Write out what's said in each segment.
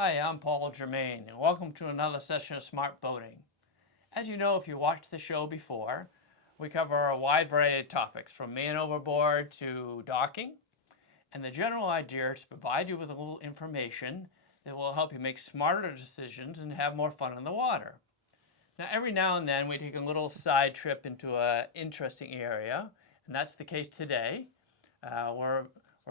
Hi, I'm Paul Germain, and welcome to another session of Smart Boating. As you know, if you watched the show before, we cover a wide variety of topics, from man overboard to docking, and the general idea is to provide you with a little information that will help you make smarter decisions and have more fun in the water. Now, every now and then, we take a little side trip into an interesting area, and that's the case today. We're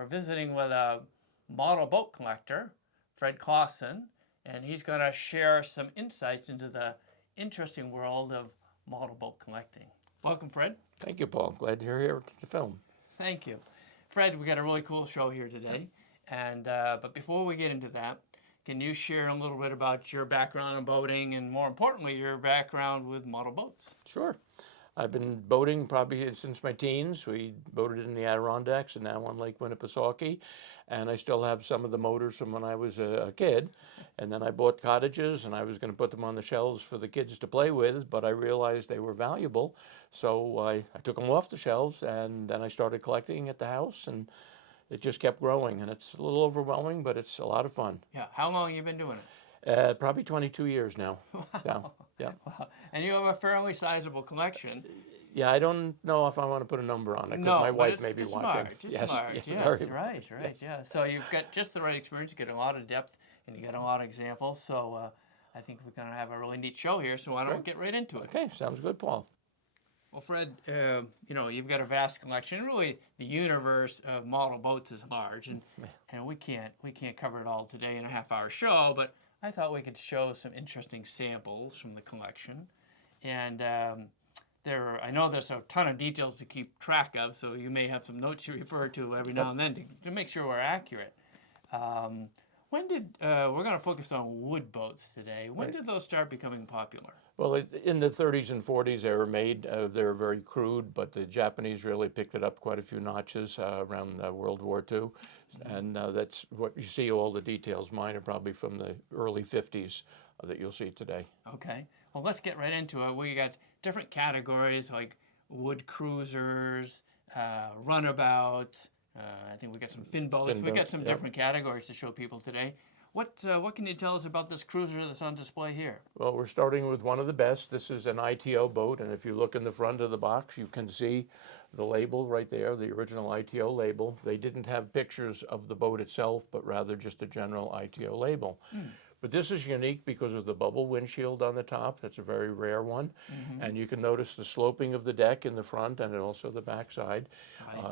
visiting with a model boat collector, Fred Clausen, and he's going to share some insights into the interesting world of model boat collecting. Welcome, Fred. Thank you, Paul. Glad you're here to film. Thank you. Fred, we got a really cool show here today, and but before we get into that, can you share a little bit about your background in boating and, more importantly, your background with model boats? Sure. I've been boating probably since my teens. We boated in the Adirondacks and now on Lake Winnipesaukee. And I still have some of the motors from when I was a kid. And then I bought cottages, and I was going to put them on the shelves for the kids to play with, but I realized they were valuable. So I took them off the shelves, and then I started collecting at the house, and it just kept growing. And it's a little overwhelming, but it's a lot of fun. Yeah. How long have you been doing it? Probably 22 years now. Wow. Yeah. Wow. And you have a fairly sizable collection. Yeah, I don't know if I want to put a number on it, because No, my but wife may be watching. Smart. It's Yes, smart. yeah, Yes, very right, yes. yeah. So you've got just the right experience. You get a lot of depth, and you get a lot of examples. So I think we're going to have a really neat show here. So why don't we get right into it? Okay, sounds good, Paul. Well, Fred, you've got a vast collection. Really, the universe of model boats is large, and we can't cover it all today in a half-hour show. But I thought we could show some interesting samples from the collection, and I know there's a ton of details to keep track of, so you may have some notes you refer to every now and then to make sure we're accurate. We're going to focus on wood boats today. When did those start becoming popular? Well, in the 30s and 40s they were made. They were very crude, but the Japanese really picked it up quite a few notches around World War II. And that's what you see, all the details. Mine are probably from the early 50s that you'll see today. Okay. Well, let's get right into it. We got different categories like wood cruisers, runabouts. I think we got some fin boats. We got some different categories to show people today. What can you tell us about this cruiser that's on display here? Well, we're starting with one of the best. This is an ITO boat, and if you look in the front of the box, you can see the label right there, the original ITO label. They didn't have pictures of the boat itself, but rather just a general ITO label. But this is unique because of the bubble windshield on the top. That's a very rare one. And you can notice the sloping of the deck in the front and also the back side.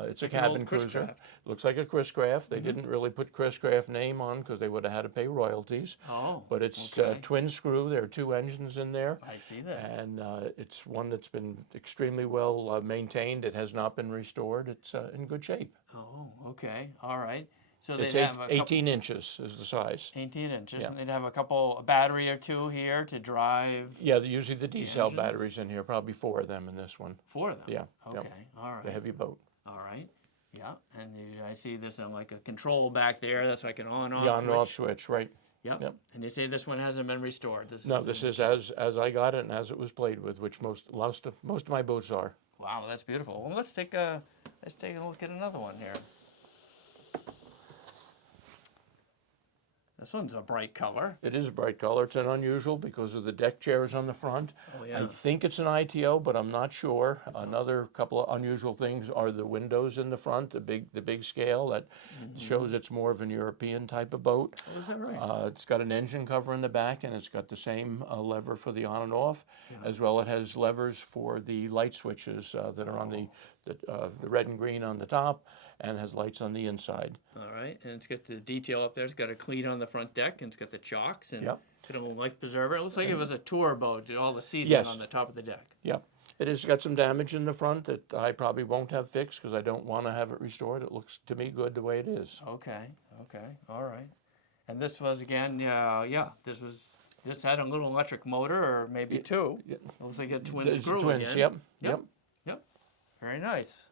It's a cabin cruiser. Looks like a Chris Craft. They didn't really put Chris Craft name on because they would have had to pay royalties. Oh, but it's twin screw. There are two engines in there. I see that. And it's one that's been extremely well maintained. It has not been restored. It's in good shape. Oh, okay. All right. So it's 18 inches is the size. 18 inches, Yeah. and they'd have a battery or two here to drive. Yeah, usually the D-cell batteries in here, probably 4 of them in this one. 4 of them? Yeah. Okay, yep. All right. The heavy boat. All right, yeah, and I see this on like a control back there. That's like an on-off The switch. on-off switch, right. Yep. And you say this one hasn't been restored. This is as I got it and as it was played with, which most of my boats are. Wow, that's beautiful. Well, let's take a look at another one here. This one's a bright color. It is a bright color. It's an unusual because of the deck chairs on the front. Oh, yeah. I think it's an ITO, but I'm not sure. Another couple of unusual things are the windows in the front, the big scale that shows it's more of an European type of boat. Oh, is that right? It's got an engine cover in the back, and it's got the same lever for the on and off, as well it has levers for the light switches that are on the red and green on the top, and has lights on the inside. All right, and it's got the detail up there. It's got a cleat on the front deck, and it's got the chocks and it's got a life preserver. It looks like it was a tour boat. All the seating on the top of the deck. Yeah, it has got some damage in the front that I probably won't have fixed because I don't want to have it restored. It looks to me good the way it is. Okay, all right. And this was again, this had a little electric motor, or maybe two. It looks like a twin screw. Twins, again. Yep. Very nice.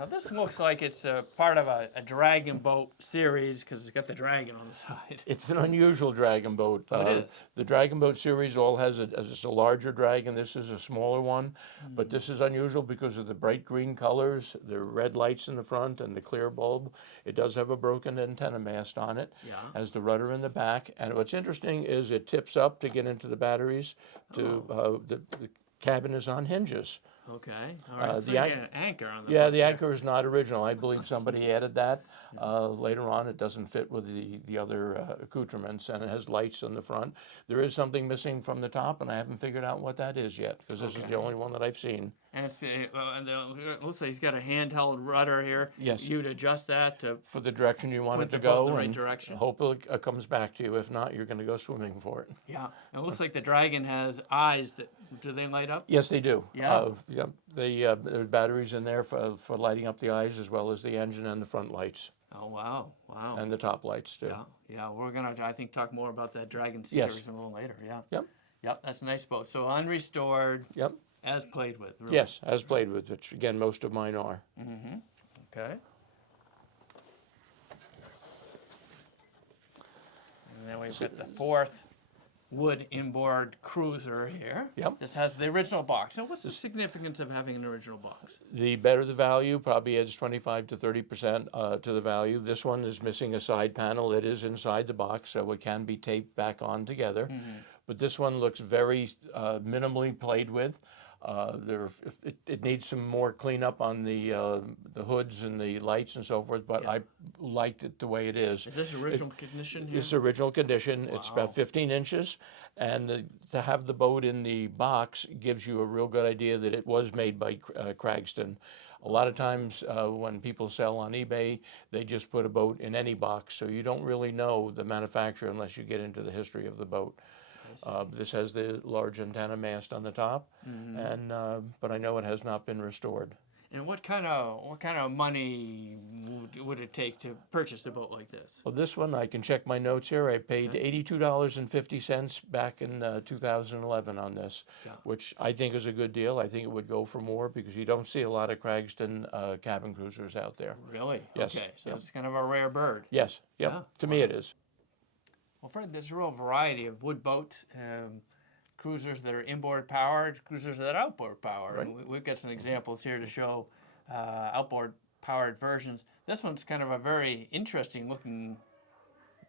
Now this looks like it's part of a dragon boat series because it's got the dragon on the side. It's an unusual dragon boat. Oh, it is. The dragon boat series all has a larger dragon. This is a smaller one, but this is unusual because of the bright green colors, the red lights in the front, and the clear bulb. It does have a broken antenna mast on it. Yeah. Has the rudder in the back, and what's interesting is it tips up to get into the batteries. The cabin is on hinges. Okay. All right. The anchor on the Yeah, front the there. anchor is not original. I believe somebody added that. Later on, it doesn't fit with the other accoutrements, and it has lights on the front. There is something missing from the top, and I haven't figured out what that is yet, because this is the only one that I've seen. And it's, it looks like he's got a handheld rudder here. Yes. You'd adjust that to For the direction you want Put it to the boat in go, the right and direction. hope it comes back to you. If not, you're going to go swimming for it. yeah. And it looks like the dragon has eyes that do they light up? Yes, they do. Yeah? There's batteries in there for lighting up the eyes, as well as the engine and the front lights, Oh wow, wow. and the top lights too. Yeah, yeah. We're gonna, I think, talk more about that dragon Yes. series a little later. Yeah. Yep. Yep. That's a nice boat. So unrestored, Yep. as played with. Really. Yes, as played with, which again most of mine are. Mm-hmm. Okay. And then we've got the fourth wood inboard cruiser here. Yep. This has the original box. So what's the significance of having an original box? The better the value, probably adds 25 to 30% to the value. This one is missing a side panel. It is inside the box, so it can be taped back on together. But this one looks very minimally played with. It needs some more cleanup on the hoods and the lights and so forth, but I liked it the way it is. Is this original condition here? It's original condition. It's about 15 inches, and to have the boat in the box gives you a real good idea that it was made by Craigston. A lot of times when people sell on eBay, they just put a boat in any box, so you don't really know the manufacturer unless you get into the history of the boat. This has the large antenna mast on the top, and but I know it has not been restored. And what kind of money would it take to purchase a boat like this? Well, this one, I can check my notes here. I paid $82.50 back in 2011 on this, which I think is a good deal. I think it would go for more because you don't see a lot of Craigston cabin cruisers out there. Really? Yes. Okay, so it's kind of a rare bird. Yes, yep. Yeah. To me it is. Well, Fred, there's a real variety of wood boats, cruisers that are inboard powered, cruisers that are outboard powered. Right. And we've got some examples here to show outboard powered versions. This one's kind of a very interesting looking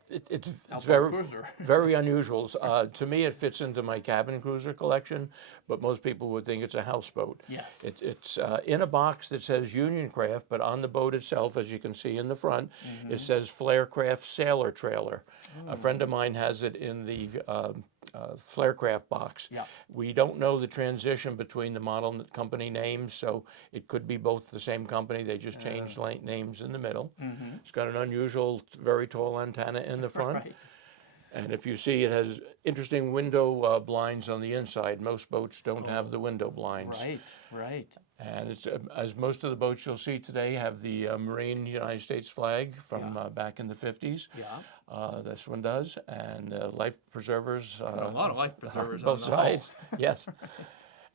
It's outboard very cruiser. very unusual. To me, it fits into my cabin cruiser collection, but most people would think it's a houseboat. Yes. It's in a box that says Union Craft, but on the boat itself, as you can see in the front, it says Flarecraft Sailor Trailer. A friend of mine has it in the Flarecraft box. Yeah. We don't know the transition between the model and company names, so it could be both the same company. They just changed names in the middle. It's got an unusual, very tall antenna in the front. Right. And if you see, it has interesting window blinds on the inside. Most boats don't have the window blinds. Right, right. And it's as most of the boats you'll see today have the Marine United States flag from back in the 50s. Yeah. This one does, and life preservers. A lot of life preservers both on the hull. sides. Yes.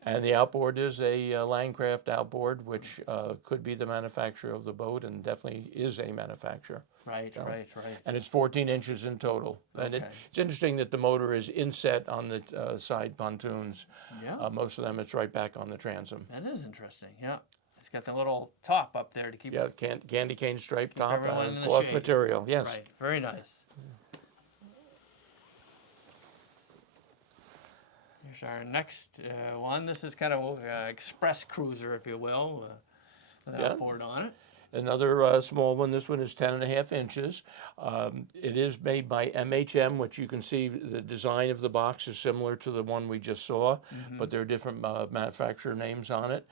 And the outboard is a Landcraft outboard, which could be the manufacturer of the boat, and definitely is a manufacturer. Right, right, right. And it's 14 inches in total. And Okay. it's interesting that the motor is inset on the side pontoons. Yeah. Most of them, it's right back on the transom. That is interesting. Yeah. It's got the little top up there to keep Yeah, candy cane stripe top everyone in and the cloth shade. material. Yes. Right. Very nice. Here's our next one. This is kind of express cruiser, if you will, with an outboard on it. Another small one. This one is 10.5 inches. It is made by MHM, which you can see the design of the box is similar to the one we just saw, but there are different manufacturer names on it.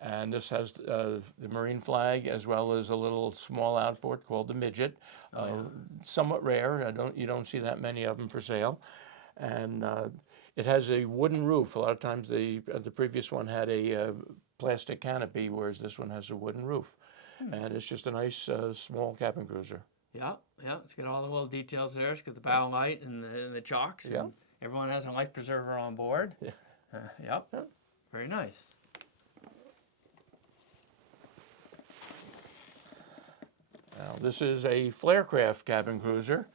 And this has the Marine flag as well as a little small outboard called the Midget. Somewhat rare. You don't see that many of them for sale. And it has a wooden roof. A lot of times the previous one had a plastic canopy, whereas this one has a wooden roof. And it's just a nice small cabin cruiser. Yeah, yeah. It's got all the little details there. It's got the bow light and the chocks. Yeah. And everyone has a life preserver on board. Yeah. Yep. Very nice. Now, this is a Flarecraft cabin cruiser.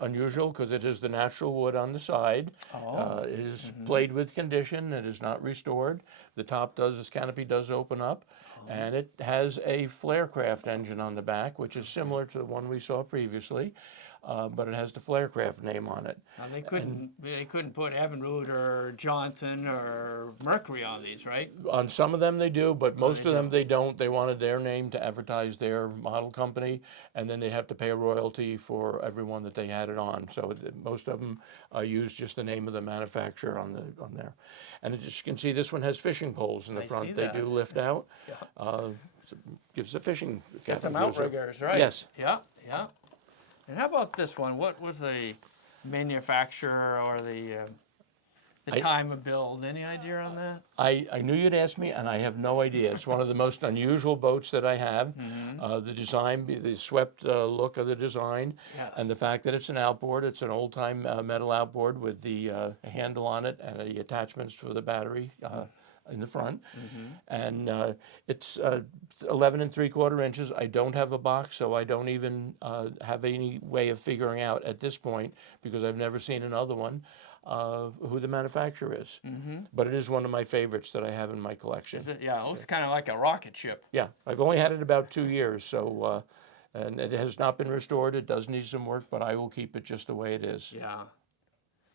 Unusual because it is the natural wood on the side. It is played with condition. It is not restored. The top this canopy does open up. And it has a Flarecraft engine on the back, which is similar to the one we saw previously. But it has the Flarecraft name on it. Now they couldn't put Evinrude or Johnson or Mercury on these, right? On some of them they do, but most of them they don't. They wanted their name to advertise their model company, and then they have to pay a royalty for everyone that they had it on. So most of them use just the name of the manufacturer on there. And as you can see, this one has fishing poles in the front. They do lift out. Gives the fishing cabin Got some cruiser. outriggers, right? Yes. Yeah, yeah. And how about this one? What was the manufacturer or the time of build? Any idea on that? I knew you'd ask me, and I have no idea. It's one of the most unusual boats that I have. The design, the swept look of the design, and the fact that it's an outboard. It's an old-time metal outboard with the handle on it and the attachments for the battery in the front. And it's 11 3/4 inches. I don't have a box, so I don't even have any way of figuring out at this point, because I've never seen another one, who the manufacturer is. But it is one of my favorites that I have in my collection. Is it? Yeah, it looks kind of like a rocket ship. Yeah, I've only had it about 2 years, so and it has not been restored. It does need some work, but I will keep it just the way it is. Yeah.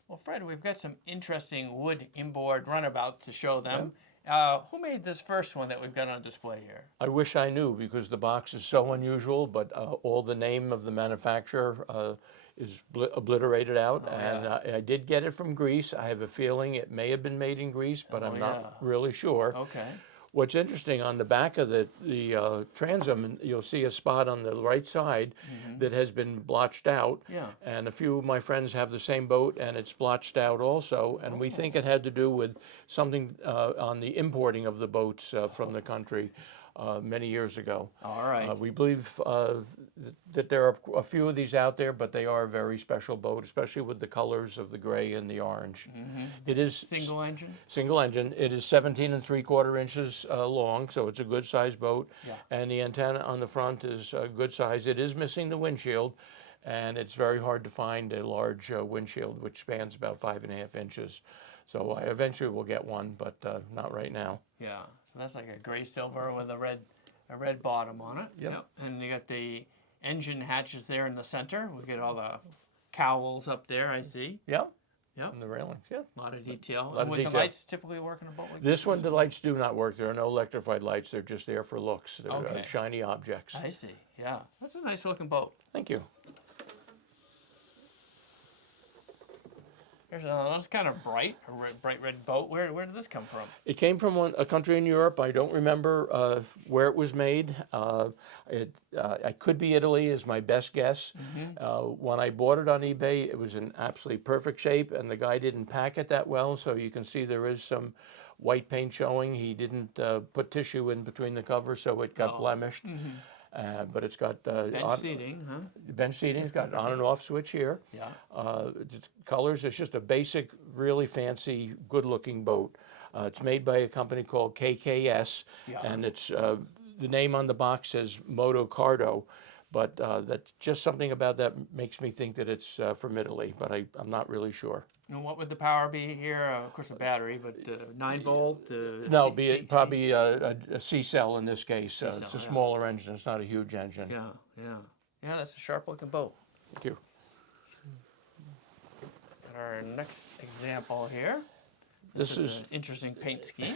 Well, Fred, we've got some interesting wood inboard runabouts to show them. Who made this first one that we've got on display here? I wish I knew, because the box is so unusual, but all the name of the manufacturer is obliterated out. I did get it from Greece. I have a feeling it may have been made in Greece, but I'm not really sure. Okay. What's interesting, on the back of the transom, you'll see a spot on the right side that has been blotched out. Yeah. And a few of my friends have the same boat, and it's blotched out also. And we think it had to do with something on the importing of the boats from the country many years ago. All right. We believe that there are a few of these out there, but they are a very special boat, especially with the colors of the gray and the orange. It is Single engine? single engine. It is 17 3/4 inches long, so it's a good size boat. Yeah. And the antenna on the front is a good size. It is missing the windshield, and it's very hard to find a large windshield which spans about 5.5 inches. So I eventually will get one, but not right now. Yeah. So that's like a gray silver with a red bottom on it. Yep. And you got the engine hatches there in the center. We get all the cowls up there, I see. Yep. Yep. And the railings, yeah. A lot of detail. Lot And of would the detail. lights typically work in a boat like This one, the lights do not work. There are no electrified lights. They're just there for looks. They're Okay. shiny objects. I see. Yeah. That's a nice looking boat. Thank you. Here's that's kind of bright red boat. Where did this come from? It came from a country in Europe. I don't remember where it was made. It could be Italy is my best guess. When I bought it on eBay, it was in absolutely perfect shape, and the guy didn't pack it that well, so you can see there is some white paint showing. He didn't put tissue in between the covers, so it got blemished. But it's got Bench seating, huh? bench seating. It's got an on and off switch here. Yeah. The colors, it's just a basic, really fancy, good-looking boat. It's made by a company called KKS, and it's the name on the box says Moto Cardo, but that's just something about that makes me think that it's from Italy, but I'm not really sure. And what would the power be here? Of course, a battery, but 9-volt? No, probably a C-cell in this case. C-cell, It's a smaller engine. It's not a huge engine. Yeah, yeah. Yeah, that's a sharp-looking boat. Thank you. And our next example here. This is an interesting paint scheme.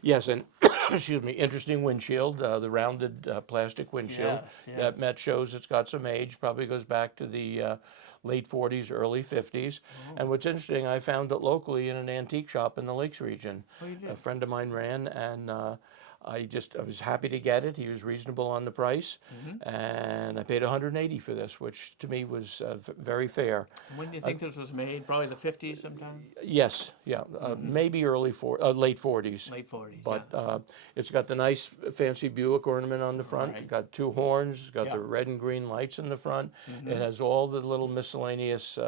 Yes, and excuse me, interesting windshield, the rounded plastic windshield. Yes. That Met shows it's got some age, probably goes back to the late 40s, early 50s. And what's interesting, I found it locally in an antique shop in the Lakes region. Oh, you did? A friend of mine ran, and I was happy to get it. He was reasonable on the price, and I paid $180 for this, which to me was very fair. When do you think this was made? Probably the 50s sometime? Yes, yeah, maybe late 40s. Late 40s, But it's got the nice fancy Buick ornament on the front. Right. It's got two horns. It's got the red and green lights in the front. It has all the little miscellaneous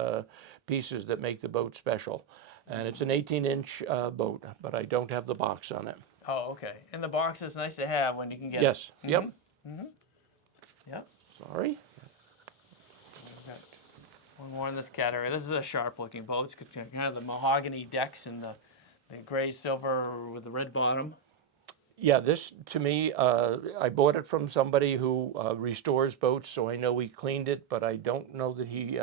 pieces that make the boat special. And it's an 18-inch boat, but I don't have the box on it. Oh, okay. And the box is nice to have when you can get Yes. it. Yep. Yep. Sorry. We've got one more in this category. This is a sharp-looking boat. It's kind of the mahogany decks and the gray silver with the red bottom. Yeah, this to me, I bought it from somebody who restores boats, so I know he cleaned it, but I don't know that he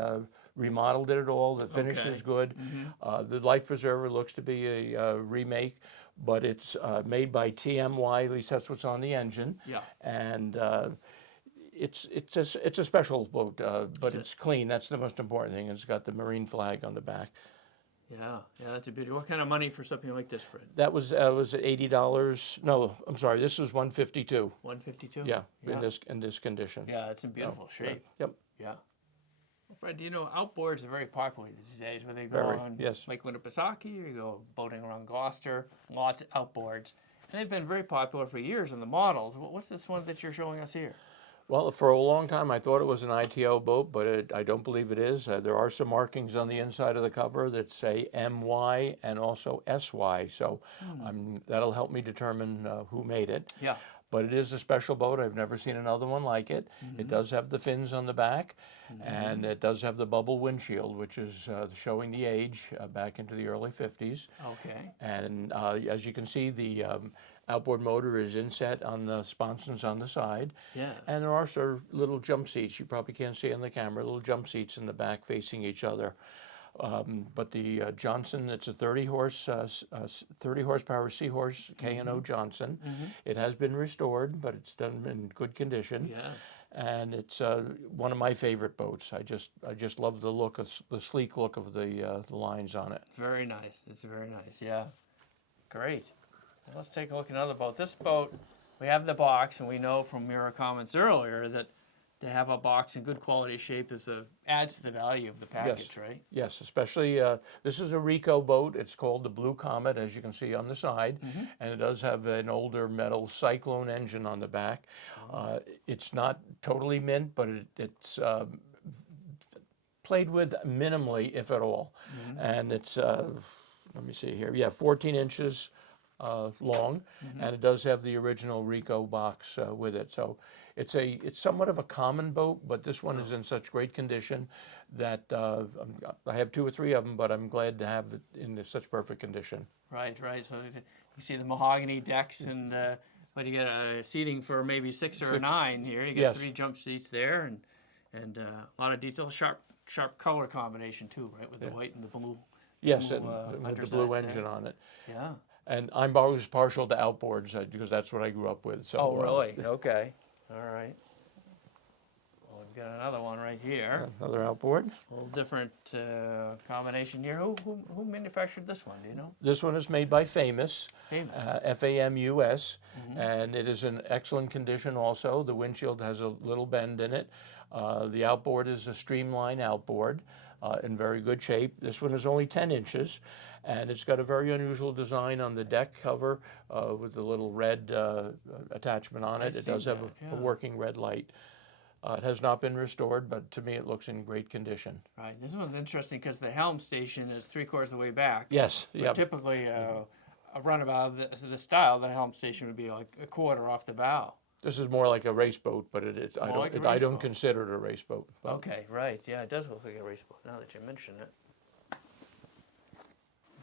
remodeled it at all. The finish is good. The life preserver looks to be a remake, but it's made by TMY. At least that's what's on the engine. Yeah. And it's a special boat, but it's clean. That's the most important thing. It's got the marine flag on the back. Yeah, that's a beauty. What kind of money for something like this, Fred? That was $80. No, I'm sorry. This was $152. $152. Yeah, in this condition. Yeah, it's in beautiful shape. Yep. Yeah. Well, Fred, do you know outboards are very popular these days? Whether you go on Lake Winnipesaukee or you go boating around Gloucester, lots of outboards, and they've been very popular for years in the models. What's this one that you're showing us here? Well, for a long time, I thought it was an ITO boat, but I don't believe it is. There are some markings on the inside of the cover that say MY and also SY, so that'll help me determine who made it. Yeah. But it is a special boat. I've never seen another one like it. It does have the fins on the back, and it does have the bubble windshield, which is showing the age back into the early 50s. Okay. And as you can see, the outboard motor is inset on the sponsons on the side. Yes. And there are sort of little jump seats. You probably can't see on the camera, little jump seats in the back facing each other. But the Johnson, it's a 30 horsepower Seahorse K&O Johnson. It has been restored, but it's done in good condition. Yes. And it's one of my favorite boats. I just love the look of the sleek look of the lines on it. Very nice. It's very nice. Yeah. Great. Well, let's take a look at another boat. This boat, we have the box, and we know from your comments earlier that to have a box in good quality shape adds to the value of the package, right? Yes, especially this is a Rico boat. It's called the Blue Comet, as you can see on the side, and it does have an older metal Cyclone engine on the back. It's not totally mint, but it's played with minimally, if at all. And it's, let me see here, 14 inches long, and it does have the original Rico box with it. So it's somewhat of a common boat, but this one is in such great condition that I have 2 or 3 of them, but I'm glad to have it in such perfect condition. Right. So you see the mahogany decks, and but you get a seating for maybe 6 or 9 here. You get 3 jump seats there, and a lot of detail, sharp color combination too, right, with the white and the blue. Yes, and with the blue engine on it. Yeah. And I'm always partial to outboards because that's what I grew up with. So, oh, really? Okay. All right. Well, we've got another one right here. Another outboard. A little different combination here. Who manufactured this one? Do you know? This one is made by Famous. FAMUS, and it is in excellent condition. Also, the windshield has a little bend in it. The outboard is a streamline outboard in very good shape. This one is only 10 inches. And it's got a very unusual design on the deck cover with the little red attachment on it. It does have a working red light. It has not been restored, but to me it looks in great condition. Right. This one's interesting because the helm station is 3/4 of the way back. Yes. Yeah. Typically, a runabout of this style, the helm station would be like a quarter off the bow. This is more like a race boat, but I don't consider it a race boat. But. Okay. Right. Yeah, it does look like a race boat now that you mention it.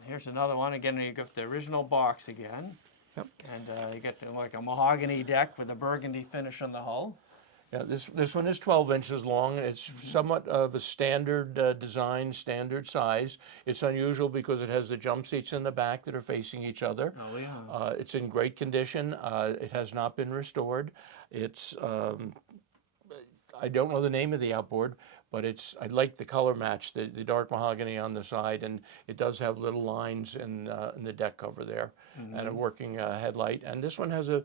Here's another one. Again, you got the original box again. Yep. And you get like a mahogany deck with a burgundy finish on the hull. Yeah, this one is 12 inches long. It's somewhat of a standard design, standard size. It's unusual because it has the jump seats in the back that are facing each other. Oh, yeah. It's in great condition. It has not been restored. It's, I don't know the name of the outboard, but I like the color match, the dark mahogany on the side, and it does have little lines in the deck cover there, and a working headlight. And this one has a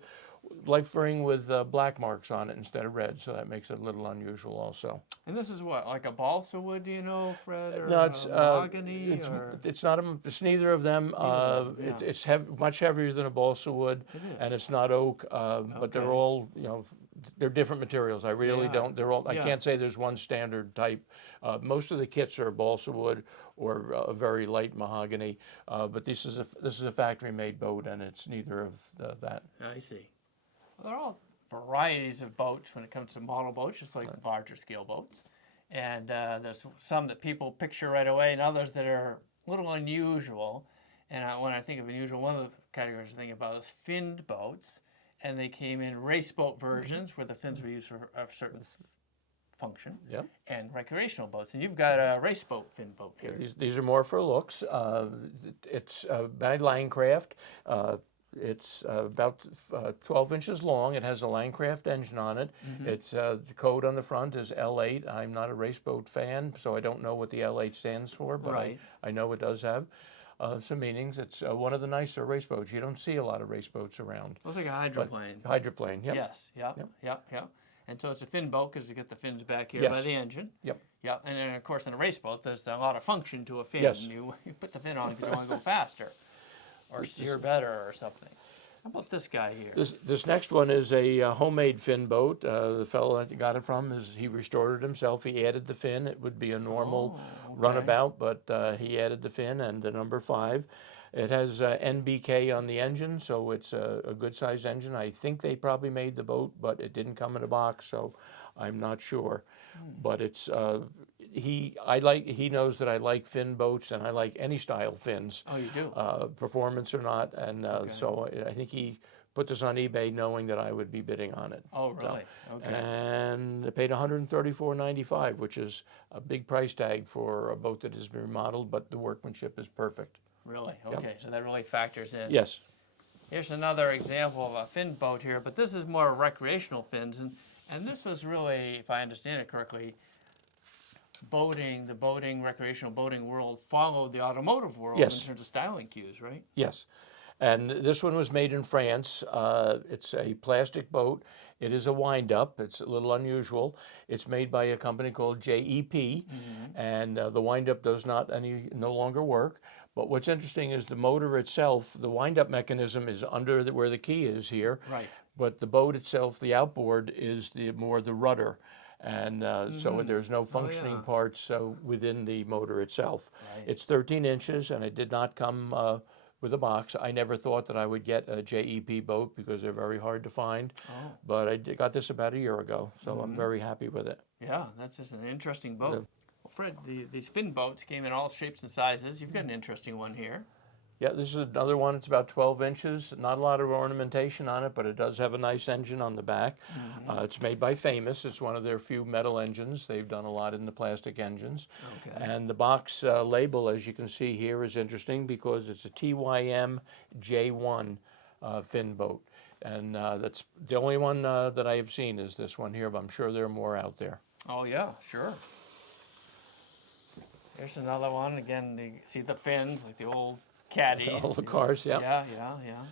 life ring with black marks on it instead of red, so that makes it a little unusual also. And this is what, like a balsa wood, do you know, Fred? Or no, it's mahogany? It's not. It's neither of them. It's much heavier than a balsa wood, and it's not oak. But they're all, they're different materials. I really don't. They're all. I can't say there's one standard type. Most of the kits are balsa wood or a very light mahogany. But this is a factory made boat, and it's neither of that. I see. Well, they're all varieties of boats when it comes to model boats, just like larger scale boats. And there's some that people picture right away, and others that are a little unusual. And when I think of unusual, one of the categories I think about is finned boats. And they came in race boat versions where the fins were used for a certain function, and recreational boats. And you've got a race boat fin boat here. Yeah, these are more for looks. It's by Langcraft. It's about 12 inches long. It has a Langcraft engine on it. It's the code on the front is L8. I'm not a race boat fan, so I don't know what the L8 stands for, but I know it does have some meanings. It's one of the nicer race boats. You don't see a lot of race boats around. Looks like a hydroplane. Hydroplane, yep. Yes, yep. And so it's a fin boat because you get the fins back here by the engine. Yep. And then, of course, in a race boat, there's a lot of function to a fin. Yes. You put the fin on because you want to go faster or steer better or something. How about this guy here? This next one is a homemade fin boat. The fellow that got it from, he restored it himself. He added the fin. It would be a normal runabout, but he added the fin and the number 5. It has NBK on the engine, so it's a good-sized engine. I think they probably made the boat, but it didn't come in a box, so I'm not sure. But it's he knows that I like fin boats, and I like any style fins. Oh, you do? Performance or not, and so I think he put this on eBay knowing that I would be bidding on it. Oh, really? So, and they paid $134.95, which is a big price tag for a boat that has been remodeled, but the workmanship is perfect. Really? Okay, so that really factors in. Yes. Here's another example of a fin boat here, but this is more recreational fins, and this was really, if I understand it correctly, the recreational boating world followed the automotive world in terms of styling cues, right? Yes. And this one was made in France. It's a plastic boat. It is a wind-up. It's a little unusual. It's made by a company called JEP, and the wind-up does no longer work. But what's interesting is the motor itself, the wind-up mechanism is under where the key is here. Right. But the boat itself, the outboard, is more the rudder. And so there's no functioning parts within the motor itself. Right. It's 13 inches, and it did not come with a box. I never thought that I would get a JEP boat because they're very hard to find. Oh. But I got this about a year ago, so I'm very happy with it. Yeah, that's just an interesting boat. Well, Fred, these fin boats came in all shapes and sizes. You've got an interesting one here. Yeah, this is another one. It's about 12 inches. Not a lot of ornamentation on it, but it does have a nice engine on the back. It's made by Famous. It's one of their few metal engines. They've done a lot in the plastic engines. Okay. And the box label, as you can see here, is interesting because it's a TYM J1 fin boat. And that's the only one that I have seen is this one here, but I'm sure there are more out there. Oh, yeah, sure. There's another one. Again, you see the fins, like the old caddies. All the cars, yeah. Yeah.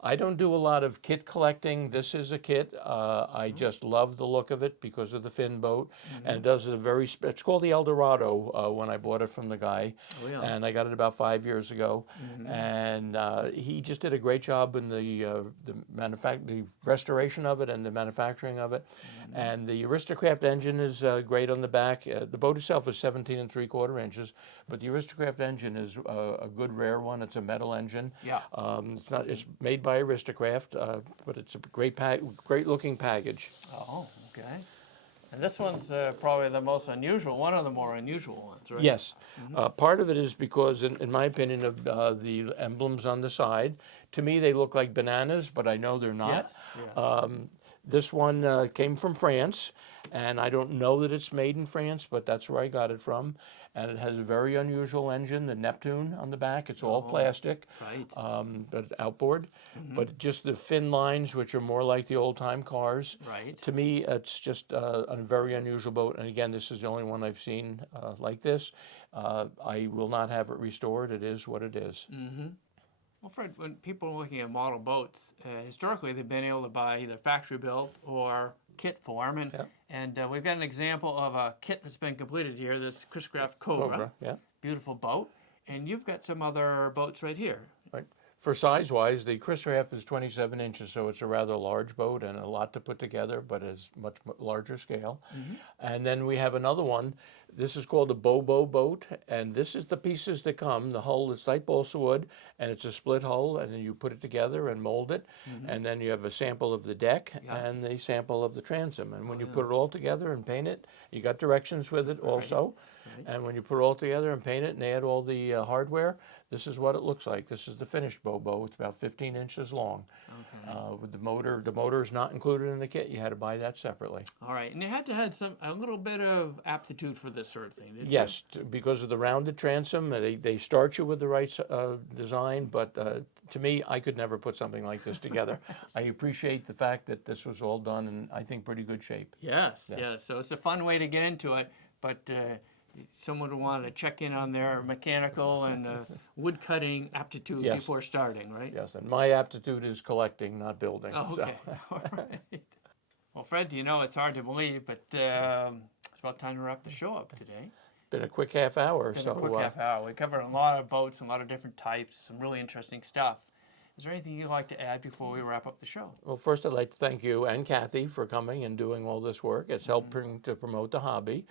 I don't do a lot of kit collecting. This is a kit. I just love the look of it because of the fin boat. And it does it's called the El-Dorado when I bought it from the guy. Oh, yeah. And I got it about 5 years ago. And he just did a great job in the restoration of it and the manufacturing of it. And the Aristocraft engine is great on the back. The boat itself is 17 3/4 inches, but the Aristocraft engine is a good rare one. It's a metal engine. Yeah. It's made by Aristocraft, but it's a great looking package. Oh, okay. And this one's probably the most unusual, one of the more unusual ones, right? Yes. Part of it is because, in my opinion, of the emblems on the side. To me, they look like bananas, but I know they're not. Yes. This one came from France, and I don't know that it's made in France, but that's where I got it from. And it has a very unusual engine, the Neptune on the back. It's all plastic, but outboard. But just the fin lines, which are more like the old-time cars. Right. To me, it's just a very unusual boat. And again, this is the only one I've seen like this. I will not have it restored. It is what it is. Well, Fred, when people are looking at model boats, historically they've been able to buy either factory-built or kit form, and we've got an example of a kit that's been completed here, this Chris-Craft Cobra. Beautiful boat, and you've got some other boats right here. Right. For size-wise, the Chris-Craft is 27 inches, so it's a rather large boat and a lot to put together, but is much larger scale. And then we have another one This is called a Bobo boat, and this is the pieces that come. The hull is like balsa wood, and it's a split hull, and then you put it together and mold it, and then you have a sample of the deck and the sample of the transom. And when you put it all together and paint it, you got directions with it also. And when you put it all together and paint it and add all the hardware, this is what it looks like. This is the finished Bobo. It's about 15 inches long. With the motor is not included in the kit. You had to buy that separately. All right, and you had to have a little bit of aptitude for this sort of thing, didn't you? Yes, because of the rounded transom. They start you with the right design, but to me, I could never put something like this together. I appreciate the fact that this was all done in, I think, pretty good shape. Yes, yes. So it's a fun way to get into it, but someone would want to check in on their mechanical and wood cutting aptitude before starting, right? Yes, and my aptitude is collecting, not building. Oh, okay. So. All right. Well, Fred, you know, it's hard to believe, but it's about time to wrap the show up today. Been a quick half hour. Been a quick half hour. We covered a lot of boats, a lot of different types, some really interesting stuff. Is there anything you'd like to add before we wrap up the show? Well, first I'd like to thank you and Kathy for coming and doing all this work. It's helping to promote the hobby.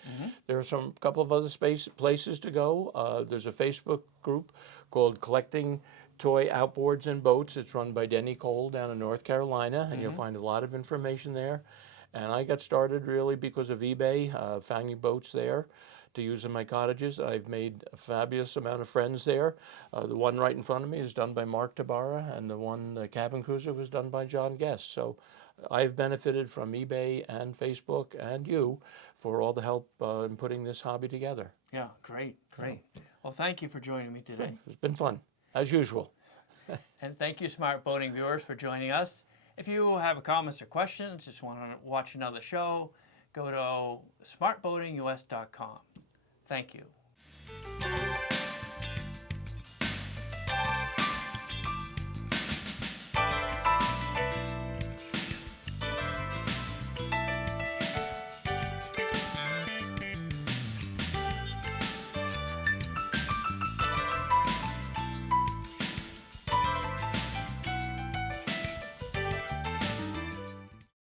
There are some couple of other places to go. There's a Facebook group called Collecting Toy Outboards and Boats. It's run by Denny Cole down in North Carolina, and you'll find a lot of information there. And I got started really because of eBay, finding boats there to use in my cottages. I've made a fabulous amount of friends there. The one right in front of me is done by Mark Tabara, and the one, the cabin cruiser, was done by John Guest. So I've benefited from eBay and Facebook and you for all the help in putting this hobby together. Yeah, great. Well, thank you for joining me today. It's been fun, as usual. And thank you, Smart Boating viewers, for joining us. If you have comments or questions, just want to watch another show, go to smartboatingus.com. Thank you.